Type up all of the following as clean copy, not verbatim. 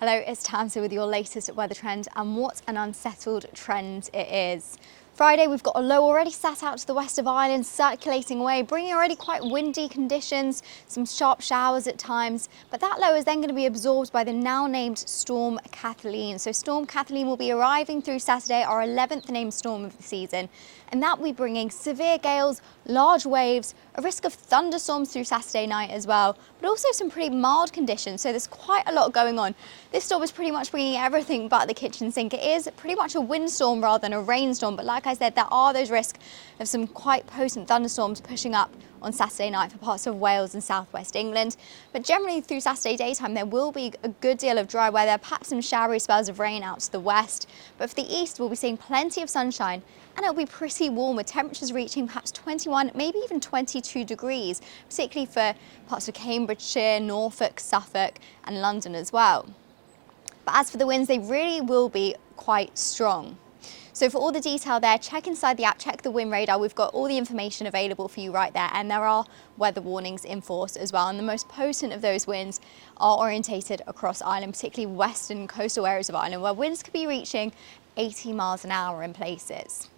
Hello, it's Tamsin with your latest weather trend, and what an unsettled trend it is. Friday, we've got a low already set out to the west of Ireland, circulating away, bringing already quite windy conditions, some sharp showers at times, but that low is then going to be absorbed by the now named Storm Kathleen. So Storm Kathleen will be arriving through Saturday, our 11th named storm of the season, and that will be bringing severe gales, large waves, a risk of thunderstorms through Saturday night as well, but also some pretty mild conditions, so there's quite a lot going on. This storm is pretty much bringing everything but the kitchen sink. It is pretty much a windstorm rather than a rainstorm, but like I said, there are those risks of some quite potent thunderstorms pushing up on Saturday night for parts of Wales and southwest England. But generally through Saturday daytime, there will be a good deal of dry weather, perhaps some showery spells of rain out to the west. But for the east, we'll be seeing plenty of sunshine, and it'll be pretty warm with temperatures reaching perhaps 21, maybe even 22 degrees, particularly for parts of Cambridgeshire, Norfolk, Suffolk and London as well. But as for the winds, they really will be quite strong. So for all the detail there, check inside the app, check the wind radar. We've got all the information available for you right there, and there are weather warnings in force as well. And the most potent of those winds are orientated across Ireland, particularly western coastal areas of Ireland, where winds could be reaching 80 miles an hour in places.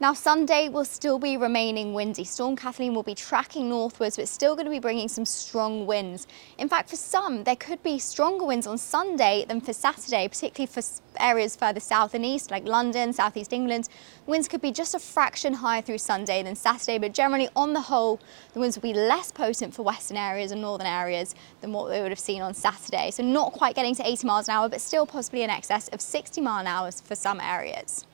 Now Sunday will still be remaining windy. Storm Kathleen will be tracking northwards, but still going to be bringing some strong winds. In fact, for some, there could be stronger winds on Sunday than for Saturday, particularly for areas further south and east, like London, southeast England. Winds could be just a fraction higher through Sunday than Saturday, but generally on the whole, the winds will be less potent for western areas and northern areas than what we would have seen on Saturday. So not quite getting to 80 miles an hour, but still possibly in excess of 60 miles an hour for some areas.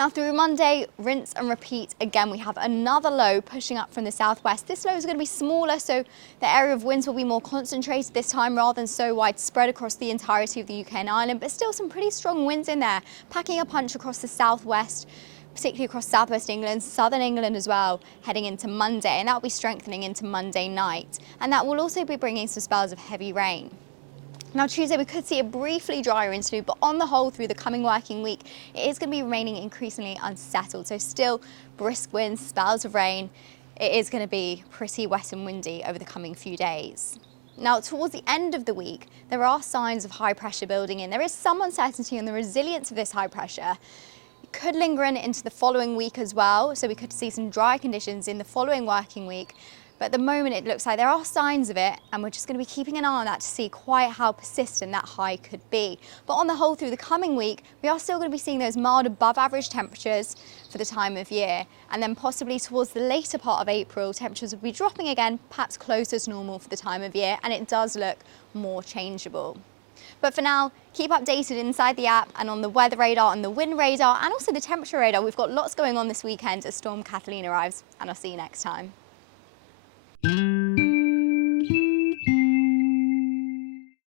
Now through Monday, rinse and repeat again. We have another low pushing up from the southwest. This low is going to be smaller, so the area of winds will be more concentrated this time rather than so widespread across the entirety of the UK and Ireland, but still some pretty strong winds in there, packing a punch across the southwest, particularly across southwest England, southern England as well, heading into Monday, and that will be strengthening into Monday night. And that will also be bringing some spells of heavy rain. Now Tuesday, we could see a briefly drier interlude, but on the whole through the coming working week, it is going to be remaining increasingly unsettled. So still brisk winds, spells of rain. It is going to be pretty wet and windy over the coming few days. Now towards the end of the week, there are signs of high pressure building in. There is some uncertainty on the resilience of this high pressure. It could linger into the following week as well, so we could see some dry conditions in the following working week. But at the moment, it looks like there are signs of it, and we're just going to be keeping an eye on that to see quite how persistent that high could be. But on the whole, through the coming week, we are still going to be seeing those mild above average temperatures for the time of year. And then possibly towards the later part of April, temperatures will be dropping again, perhaps closer to normal for the time of year, and it does look more changeable. But for now, keep updated inside the app and on the weather radar and the wind radar and also the temperature radar. We've got lots going on this weekend as Storm Kathleen arrives, and I'll see you next time.